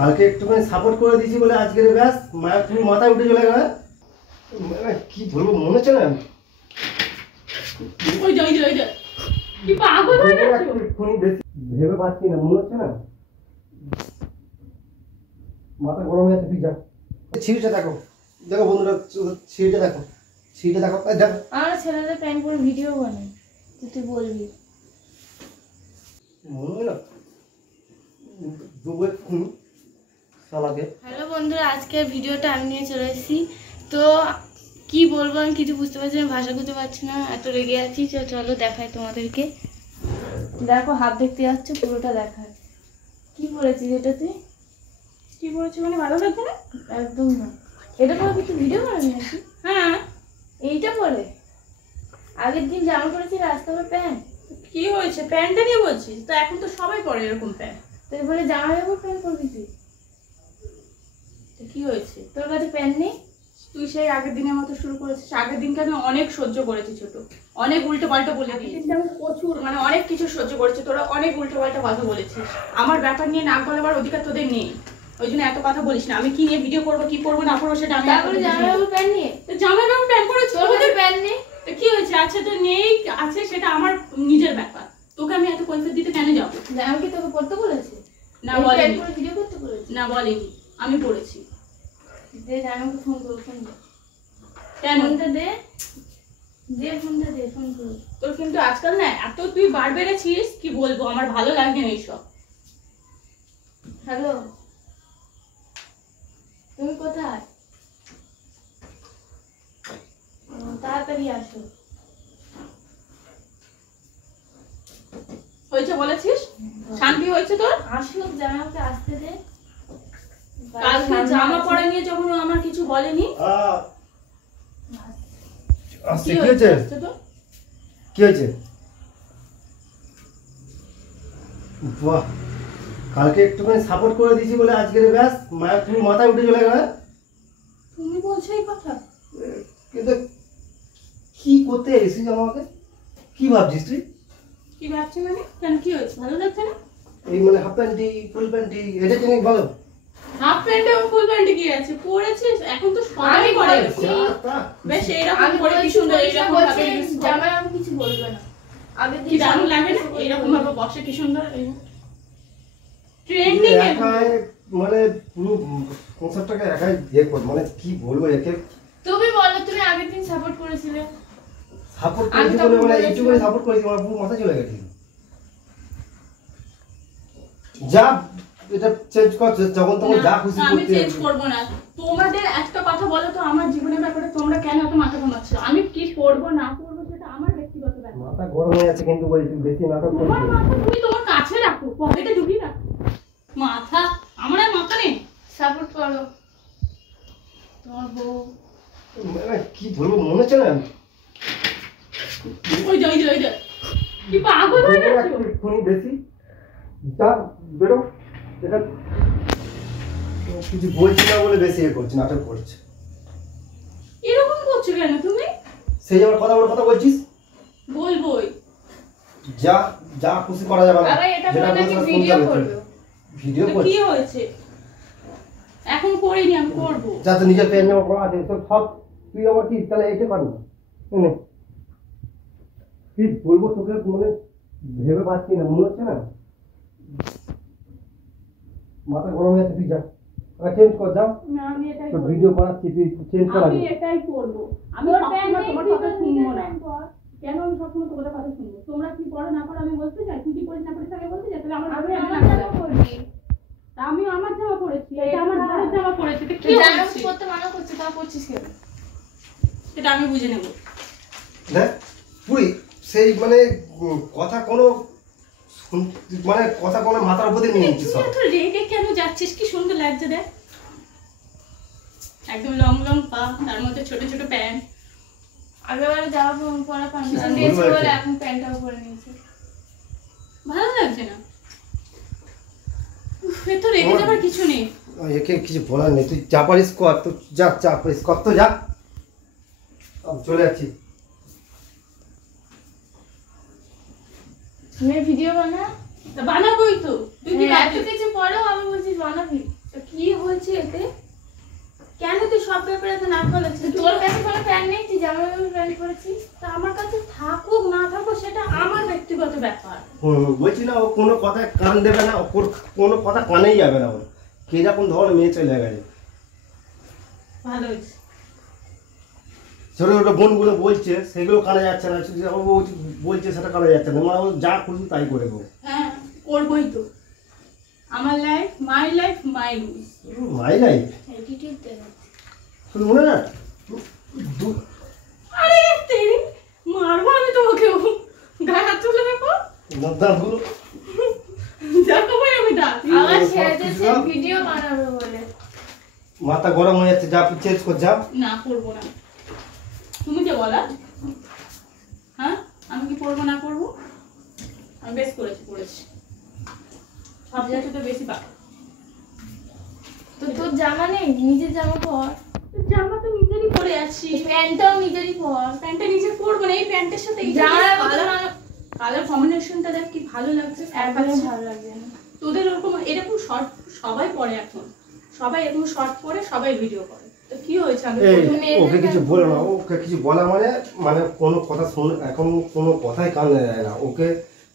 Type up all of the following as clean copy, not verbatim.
কালকে একটুখানি সাপোর্ট করে দিয়েছি বলে আজকের ব্যাস মায়ের পুরো মাথায় উঠে চলে গেল। কি বলবো মনে হচ্ছে না কি পাগল হয়ে গেছো? ভেবে পাচ্ছি না, মনে হচ্ছে না মাথা গরম হয়ে যাচ্ছে। তুই যা ছিঁড়িটা দেখো, দেখো বন্ধুরা ছিঁড়িটা দেখো, ছিঁড়িটা দেখো। দেখো আমার ছেলেদের প্যান্ট পরে ভিডিও বানাই, তুই বলবি মনে হয় না দুবে খুন শালাকে। হ্যালো বন্ধুরা, আজকের ভিডিওটা আমি নিয়ে চলে এসেছি। তো কি বলবো আমি কিছু বুঝতে পারছি না, ভাষা করতে পারছি না, এত রেগে আছি। চলো দেখাই তোমাদেরকে। দেখো হাত দেখতে যাচ্ছ, পুরোটা দেখায়। কি পড়েছিস এটা? তুই কি পড়েছিস মানে ভালো লাগছে না? একদম না। এটা পরে কিছু ভিডিও বানাবি নাকি? হ্যাঁ, এইটা পরে আগের দিন জামা পরেছি রাস্তায় প্যান্ট। কি হয়েছে? প্যান্টটা নিয়ে বলছিস? তো এখন তো সবাই পরে এরকম প্যান্ট। তুই বলে জামা কাপড় প্যান্ট পরবি তুই? কি হয়েছে? তোর কাছে প্যান্ট নেই? তুই সেই আগের দিনের মতো শুরু করেছিস। আগের দিনকে আমি অনেক সহ্য করেছি ছোট, অনেক উল্টো পাল্টা বলে দিয়েছি। আমি প্রচুর মানে অনেক কিছু সহ্য করেছি, তোরা অনেক উল্টো পাল্টা কথা বলেছিস। আমার ব্যাপার নিয়ে নাক গলাবার অধিকার তোদের নেই, ওই জন্য এত কথা বলিস না। আমি কি নিয়ে ভিডিও করবো কি করবো না করবো সেটা আমি জামা কাপড় প্যান্ট নিয়ে জামা কাপড় প্যান্ট পরেছি। তোর প্যান্ট নেই? কি হয়েছে? আছে তো নেই, আছে সেটা আমার নিজের ব্যাপার। তোকে আমি এত কৈফিয়ত দিতে কেন যাবো? আমি কি তোকে পড়তে বলেছি? না বলেনি। ভিডিও করতে বলেছি? না বলেনি, আমি পড়েছি। দে জামাকে ফোন করো, ফোন দে। কেন? ফোনটা দে, দে ফোনটা দে, ফোন করো। তোর কিন্তু আজকাল না এত তুই বার বেড়েছিস, কি বলবো, আমার ভালো লাগে না এইসব। হ্যালো, তুমি কোথায়? তাড়াতাড়ি আসো। হয়েছে বলেছিস? শান্তি হয়েছে তোর? আসুক, জামাকে আসতে দে। কালকে জামা পরা নিয়ে যখন ও আমার কিছু বলেনি। কি হয়েছে? কি হয়েছে? বাহ, কালকে একটুখানি সাপোর্ট করে দিয়েছি বলে আজকের ব্যাস মায়ের পুরো মাথায় উঠে চলে গেল। তুমি বলছো এই কথা? কিন্তু কি করতে এসেছিস আমাকে? কি ভাবছিস তুই? কি ভাবছি মানে? কেন কি হয়েছে? ভালো লাগছে না? এই মানে হাফ প্যান্টি ফুল প্যান্টি এটা কি নাকি ভালো? হাফ প্যান্টে ও ফুল প্যান্টে কি আছে? পরেছিস এখন তো সবাই করে। বেশ এইরকম করে কি সুন্দর, এইরকম ভাবে জামাই আমি কিছু বলবে না। আগে কি দারুণ লাগে না? এইরকম ভাবে বসে কি সুন্দর। ট্রেন্ডিং এ মানে পুরো কনসেপ্টটাকে একাই ইয়ে কর, মানে কি বলবো একে। তুমি বলো, তুমি আগের দিন সাপোর্ট করেছিলে। সাপোর্ট করেছি বলে মানে এইটুকুনি সাপোর্ট করেছি, আমার পুরো মাথা চলে গেছে। যা এটা চেঞ্জ কর, যখন তখন যা খুশি করতে। আমি চেঞ্জ করব না। তোমাদের একটা কথা বলো তো, আমার জীবনের ব্যাপারে তোমরা কেন এত মাথা ঘামাচ্ছ? আমি কি করব না করব সেটা আমার ব্যক্তিগত ব্যাপার। মাথা গরম হয়ে যাচ্ছে কিন্তু বলি তুই বেশি নাটক করছিস। তোমার মাথা তুমি তোমার কাছে রাখো, পকেটে ঢুকিয়ে রাখো। মাথা আমার আর মাথা নেই। সাপোর্ট করো তোমার বউ। কি বলবো মনে হচ্ছে না ওই যা কি পাগল হয়ে গেছো? এক্ষুনি বেশি যা বেরো। এটা কিছু বলছি না বলে বেশি ইয়ে করছে, নাটক করছে। এরকম করছো কেন তুমি? সেই আমার কথা বলে কথা বলছিস। বলবোই, যা যা খুশি করা যাবে না। আবার এটা বলে নাকি ভিডিও করবে। ভিডিও তো করছিস কি হয়েছে? এখন করিনি, আমি করব। যা তো নিজের পেন নেওয়া পড়া আছে তো সব তুই আমার কি তাহলে এইটা পারবি না? কি বলবো তোকে মানে ভেবে পাচ্ছি না, মনে হচ্ছে না মাথা গরম হয়ে যাচ্ছে। তুই যা চেঞ্জ কর, যা। না আমি এটাই তো করব। ভিডিও বানাচ্ছি তুই চেঞ্জ কর। আমি এটাই করব। আমি সবসময় তোমার কথা শুনবো না। কেন আমি সবসময় তোমাদের কথা শুনবো? তোমরা কি করো না করো আমি বলতে চাই, তুই কি করিস না করিস আগে বলতে চাই। তাহলে আমার আমি আমার জামা পরবি। আমি আমার জামা পরেছি, এটা আমার বড় জামা পরেছি। এটা কি জামা হচ্ছে? পরতে মানা করছিস, তা করছিস কেন? এটা আমি বুঝে নেব। দেখ পুরি সেই মানে কথা কোনো মানে কথা কোনো মাথার উপর দিয়ে নিয়ে নিচ্ছিস সব। তুই এত রেগে কেন যাচ্ছিস? কি সুন্দর লাগছে দেখ, একদম লং লং পা, তার মধ্যে ছোট ছোট প্যান্ট। আগেবারে জামা পরা পারমিশন দিয়েছি বলে এখন প্যান্টটাও পরে নিয়েছি। ভালো লাগছে না? এত রেগে যাবার কিছু নেই। একে কিছু বলার নেই, তুই যা পারিস কর। তো যা যা পারিস কর, তো যা। আমি চলে যাচ্ছি। তুমি ভিডিও বানা। তা বানাবোই তো। তুই কি এত কিছু পরেও আমি বলছিস বানাবি? বলছি এতে? কেন তুই সব ব্যাপারে এত নাক গলাচ্ছিস? তোর কাছে কোনো প্যান্ট নেই, তুই জামা কাপড় প্যান্ট পরেছিস? তা আমার কাছে থাকুক না থাকুক সেটা আমার ব্যক্তিগত ব্যাপার। বলছি না ও কোনো কথায় কান দেবে না, ওর কোনো কথা কানেই যাবে না। ওর কে যখন ধরনের মেয়ে চলে গেছে, ভালো হয়েছে। ছোট ছোট বোনগুলো বলছে সেগুলো কানে যাচ্ছে না, যখন ও বলছে সেটা কানে যাচ্ছে না, মানে ও যা খুশি তাই করে দেবো। হ্যাঁ করবোই তো। আমার life my rules. My life attitude দেখাচ্ছে। শুধু মনে না আরে তেরি মারবো আমি তোমাকে। গায়ে হাত তুলে দেখো, দাঁতগুলো দেখো ভাই আমি দাঁত। আমার ছেড়েছে ভিডিও বানাবো বলে। মাথা গরম হয়ে যাচ্ছে, যা চেঞ্জ কর যা। না করবো না। তুমি কে বলা? হ্যাঁ আমি কি করবো না করবো? আমি বেশ করেছি। সব কিছু তো বেশি পাকা। তো তোর জামা নেই, নিজের জামা পর। জামা তো নিজেরই পরে আছি। প্যান্টটাও নিজেরই পর। প্যান্টটা নিজে পরবো না, এই প্যান্টের সাথে এই কালার কম্বিনেশনটা দেখ কি ভালো লাগছে। একদমই ভালো লাগছে না। তোদের এরকম শর্ট সবাই পরে, এখন সবাই এরকম শর্ট পরে সবাই ভিডিও করে, তো কি হয়েছে? আমি ওকে কিছু বলো না, ওকে কিছু বলা মানে মানে কোনো কথা শুনে এখন কোনো কথাই কানে যায় না। ওকে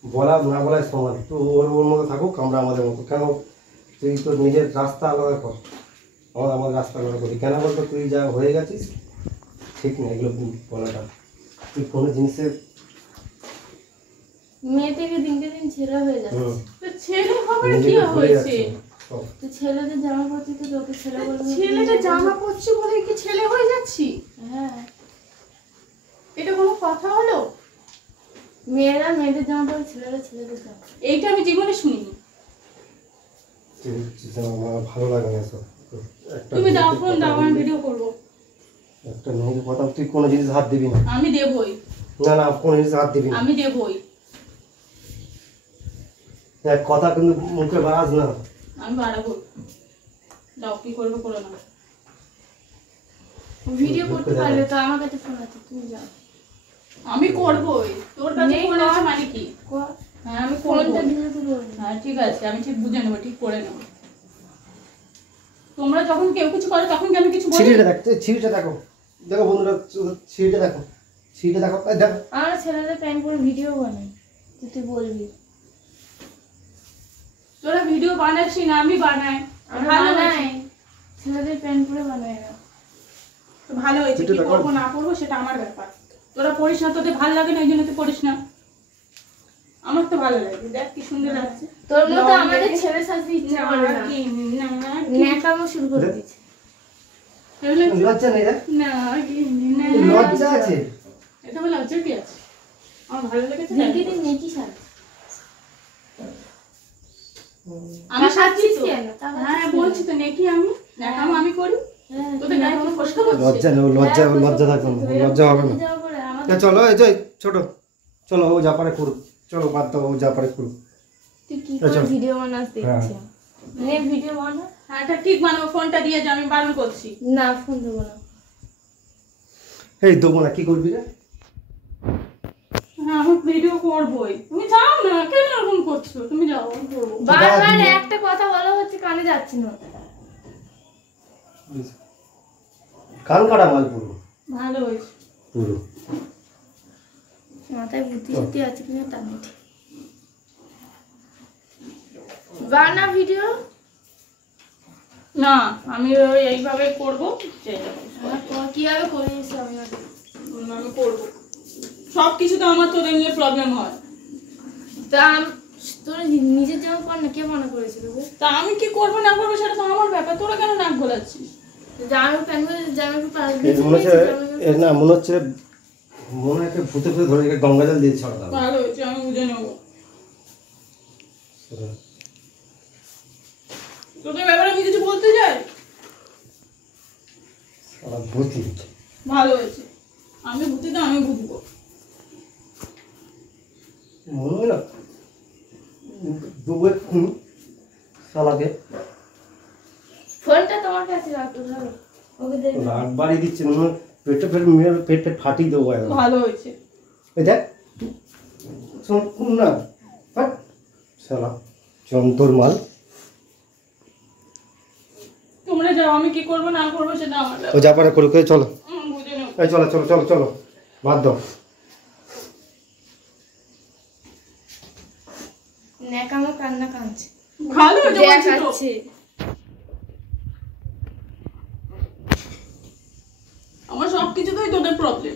বলা না বলাই সমান। তো ওর মতো থাকুক, আমরা আমাদের মতো। কেন তুই তো নিজের রাস্তা আলাদা কর, আমরা আমাদের রাস্তা আলাদা করি। কেন বলতো তুই যা হয়ে গেছিস ঠিক না এগুলো বলাটা। তুই কোনো জিনিসের মেয়ে থেকে দিনকে দিন ছেলে হয়ে যাচ্ছে। তো ছেলে হবে কি নিজেকে ভুলে হয়েছে? যাচ্ছে সব। তো ছেলেদের জামা পরছি তো তোকে ছেলে বলবো? ছেলেটা জামা পরছি বলে কি ছেলে হয়ে যাচ্ছি? হ্যাঁ, এটা কোনো কথা হলো? মেয়েরা মেয়েদের জামা পরে, ছেলেরা ছেলেদের জামা। এইটা আমি জীবনে শুনিনি। আমার ভালো লাগে না সব। তুমি দাও ফোন দাও, আমি ভিডিও করবো। একটা মেয়ের কথা তুই কোনো জিনিস হাত দিবি না। আমি দেবই, না না কোনো জিনিস হাত দিবি না। আমি দেবই। এক কথা কিন্তু মুখে বাজ না। আমি বাড়াবো। দাও কি করবে করো না। ভিডিও করতে পারলে তো আমার কাছে ফোন আছে, তুমি যাও। আমি করবোই। তোর কাছে নেই ফোন আছে কর। মানে কি? কর। হ্যাঁ আমি ফোনটা করবো। দিলে তো করবি। হ্যাঁ ঠিক আছে, আমি ঠিক বুঝে নেবো, ঠিক করে নেবো। তোমরা যখন কেউ কিছু করে তখন কি আমি কিছু বলি? ছিঁড়িটা দেখ, ছিঁড়িটা দেখো, দেখো বন্ধুরা, ছিঁড়িটা দেখো, ছিঁড়িটা দেখো, এই দেখো। আমরা ছেলেদের প্যান্ট পরে ভিডিও বানাই, তুই বলবি। তোরা ভিডিও বানাসি না, আমি বানাই। আমরা ভালো বানাই, হয়েছে। ছেলেদের প্যান্ট পরে বানাই না। তো ভালো হয়েছে, ভিডিও কি দেখো। করবো না করবো সেটা আমার ব্যাপার। তোরা পড়িস না, তোদের ভালো লাগে না এই জন্য তুই পড়িস না। আমার তো ভালো লাগে, দেখ কি সুন্দর লাগছে। তোর মতো লং আমাদের দেখে- ছেলে সাজতে ইচ্ছা না, করে না। কি, না, কি, ন্যাকামো শুরু করে দিয়েছে। লজ্জা নেই রে? না, কি, না। লজ্জা আছে? এটা বলে লজ্জা কি আছে? আমার ভালো লেগেছে তাই দিনকে আমি দিন নেকি সাজ। আমি সাজছি তো। কেন? তা হ্যাঁ বলছি তো নেকি আমি দেখাবো আমি করি। হ্যাঁ, তোদের গায়ে কি কষ্ট হচ্ছে? লজ্জা নেই, লজ্জা লজ্জা থাকবে না, লজ্জা হবে না। জামা পরে আমাদের না, চলো এই যে ছোট, চলো ও যা পারে করুক, চলো বাদ দাও, ও যা পারে করুক। তুই কি করে চল। ভিডিও বানাস দেখছি। হ্যাঁ। নে ভিডিও বানা। হ্যাঁ এটা ঠিক বানাবো, ফোনটা দিয়ে যা, আমি বারণ করছি। না ফোন দেবো না। এই দেবো না, কি করবি রে? হ্যাঁ আমি ভিডিও করবোই, তুমি যাও না, কেন এরকম করছো? তুমি যাও, আমি করবো। বারবার একটা কথা বলা হচ্ছে, কানে যাচ্ছে না। কান কাটা মাল পুরো ভালো হয়েছে। পুরো। মাথায় বুদ্ধি শুদ্ধি আছে কিনা তা নেই। বানা ভিডিও। না আমি ওই এইভাবে করবো, কিভাবে করিস আমি আমি করবো। সব কিছুতে আমার তোদের নিয়ে প্রবলেম হয়। তা তোর নিজের জামা পর না, কে মনে করেছিল তোকে? তা আমি কি করবো না করবো সেটা তো আমার ব্যাপার, তোরা কেন নাক গলাচ্ছিস? জামা প্যান্ট জামা পাশ মনে হচ্ছে না, মনে হচ্ছে মনে হয় ভূতে ভূতে ধরে গঙ্গা জল দিয়ে ছড়া দাও। ভালো হয়েছে, আমি বুঝে নেবো। তোদের ব্যাপারে আমি কিছু বলতে যাই? ভূতি ভালো হয়েছে, আমি বুঝতে তো আমি বুঝবো। মনে হয় না দুবে খুন শালাকে ফোনটা তোমার কাছে রাখো, ধরো ওকে দেখ। রাগ বাড়ি দিচ্ছে, মনে হয় পেটে ফের মেয়ের পেট পেট ফাটিয়ে দেবো একদম। ভালো হয়েছে। এই দেখ শোন কোন না হাট শালা চন্তর মাল। তোমরা যাও, আমি কি করবো না করবো সেটা আমার ও ব্যাপার। যা পারে করুক, এই চলো, বুঝে নেবো। এই চলো চলো চলো চলো, বাদ দাও। ন্যাকামো কান্না কাঁদছে, ভালো হয়েছে বলছি তো। দেখাচ্ছে। আমার সবকিছুতেই তোদের প্রবলেম।